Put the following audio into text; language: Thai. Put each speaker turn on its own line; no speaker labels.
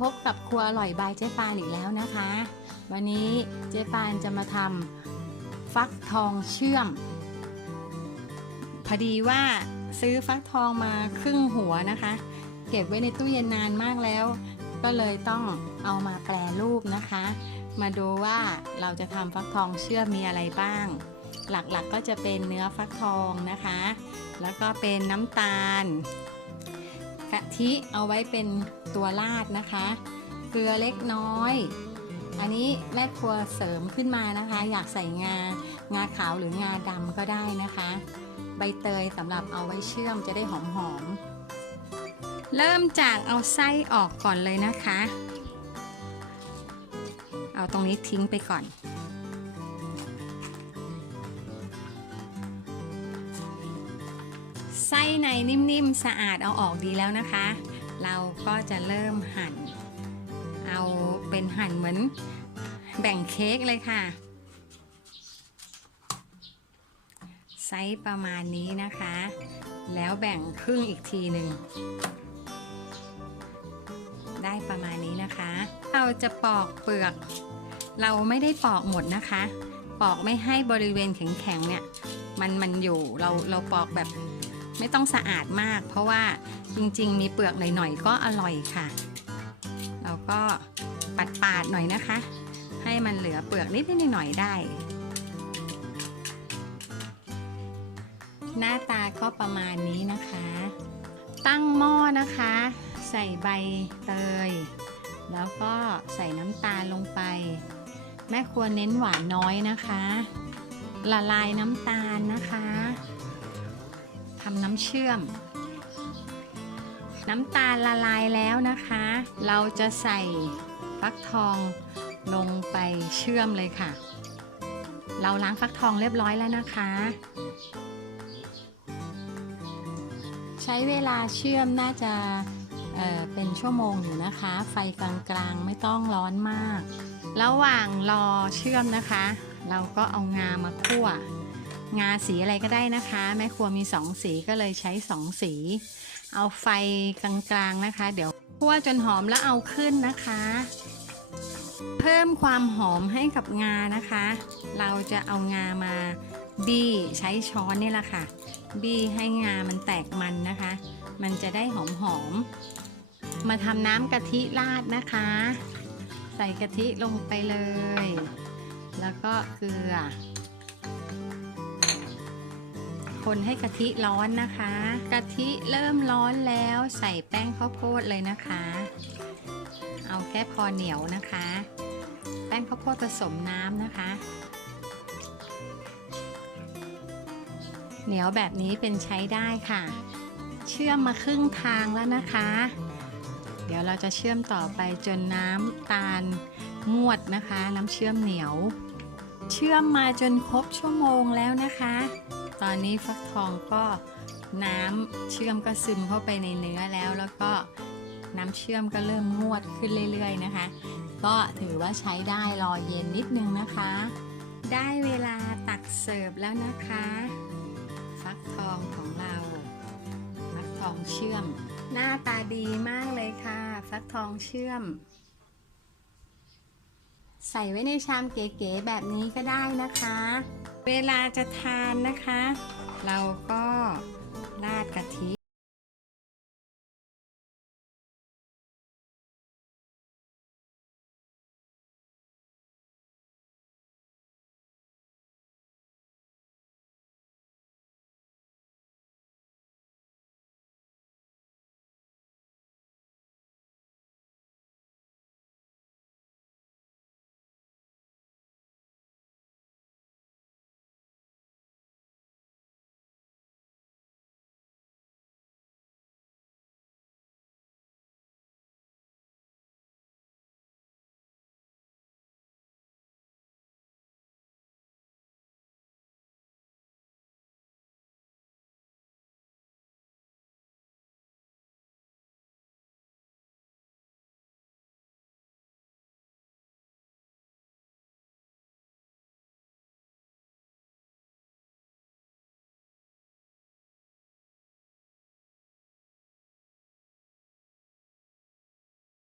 พบกับครัวอร่อยบายเจ๊ปานอีกแล้วนะคะ วันนี้เจ๊ปานจะมาทำฟักทองเชื่อม พอดีว่าซื้อฟักทองมาครึ่งหัวนะคะ เก็บไว้ในตู้เย็นนานมากแล้ว ก็เลยต้องเอามาแปรรูปนะคะ มาดูว่าเราจะทำฟักทองเชื่อมมีอะไรบ้าง หลักๆก็จะเป็นเนื้อฟักทองนะคะ แล้วก็เป็นน้ำตาล ทิเอาไว้เป็นตัวราดนะคะ เกลือเล็กน้อย อันนี้แม่ครัวเสริมขึ้นมานะคะ อยากใส่งา งาขาวหรืองาดำก็ได้นะคะ ใบเตยสำหรับเอาไว้เชื่อมจะได้หอมๆ เริ่มจากเอาไส้ออกก่อนเลยนะคะ เอาตรงนี้ทิ้งไปก่อน ในนิ่มๆสะอาดเอาออกดีแล้วนะคะ เราก็จะเริ่มหั่น เอาเป็นหั่นเหมือนแบ่งเค้กเลยค่ะ ไซส์ประมาณนี้นะคะ แล้วแบ่งครึ่งอีกทีหนึ่งได้ประมาณนี้นะคะ เราจะปอกเปลือก เราไม่ได้ปอกหมดนะคะ ปอกไม่ให้บริเวณแข็งๆเนี่ย มันมันอยู่ เราเราปอกแบบ ไม่ต้องสะอาดมาก เพราะว่าจริงๆ มีเปลือกหน่อยๆก็อร่อยค่ะ เราก็ปัดปาดๆหน่อยนะคะ ให้มันเหลือเปลือกนิดๆหน่อยๆได้ หน้าตาก็ประมาณนี้นะคะ ตั้งหม้อนะคะ ใส่ใบเตย แล้วก็ใส่น้ำตาลลงไป แม่ควรเน้นหวานน้อยนะคะ ละลายน้ำตาลนะคะำน้ำเชื่อม น้ำตาลละลายแล้วนะคะ เราจะใส่ฟักทองลงไปเชื่อมเลยค่ะ เราล้างฟักทองเรียบร้อยแล้วนะคะ ใช้เวลาเชื่อมน่าจะเเป็นชั่วโมงอยู่นะคะ ไฟกลางๆไม่ต้องร้อนมาก ระหว่างรอเชื่อมนะคะ เราก็เอางามาคั่ว งาสีอะไรก็ได้นะคะ แม่ครัวมีสองสีก็เลยใช้สองสี เอาไฟกลางๆนะคะ เดี๋ยวคั่วจนหอมแล้วเอาขึ้นนะคะ เพิ่มความหอมให้กับงานะคะ เราจะเอางามาบี้ใช้ช้อนนี่แหละค่ะ บี้ให้งามันแตกมันนะคะ มันจะได้หอมๆมาทำน้ำกะทิราดนะคะ ใส่กะทิลงไปเลย แล้วก็เกลือ คนให้กะทิร้อนนะคะ กะทิเริ่มร้อนแล้วใส่แป้งข้าวโพดเลยนะคะ เอาแค่พอเหนียวนะคะ แป้งข้าวโพดผสมน้ำนะคะ เหนียวแบบนี้เป็นใช้ได้ค่ะ เชื่อมมาครึ่งทางแล้วนะคะ เดี๋ยวเราจะเชื่อมต่อไปจนน้ำตาลงวดนะคะ น้ำเชื่อมเหนียว เชื่อมมาจนครบชั่วโมงแล้วนะคะ ตอนนี้ฟักทองก็น้ำเชื่อมก็ซึมเข้าไปในเนื้อแล้ว แล้วก็น้ำเชื่อมก็เริ่มงวดขึ้นเรื่อย ๆ นะคะ ก็ถือว่าใช้ได้รอเย็นนิดนึงนะคะ ได้เวลาตักเสิร์ฟแล้วนะคะ ฟักทองของเรา ฟักทองเชื่อม หน้าตาดีมากเลยค่ะ ฟักทองเชื่อม ใส่ไว้ในชามเก๋ๆแบบนี้ก็ได้นะคะ เวลาจะทานนะคะ เราก็ราดกะทิ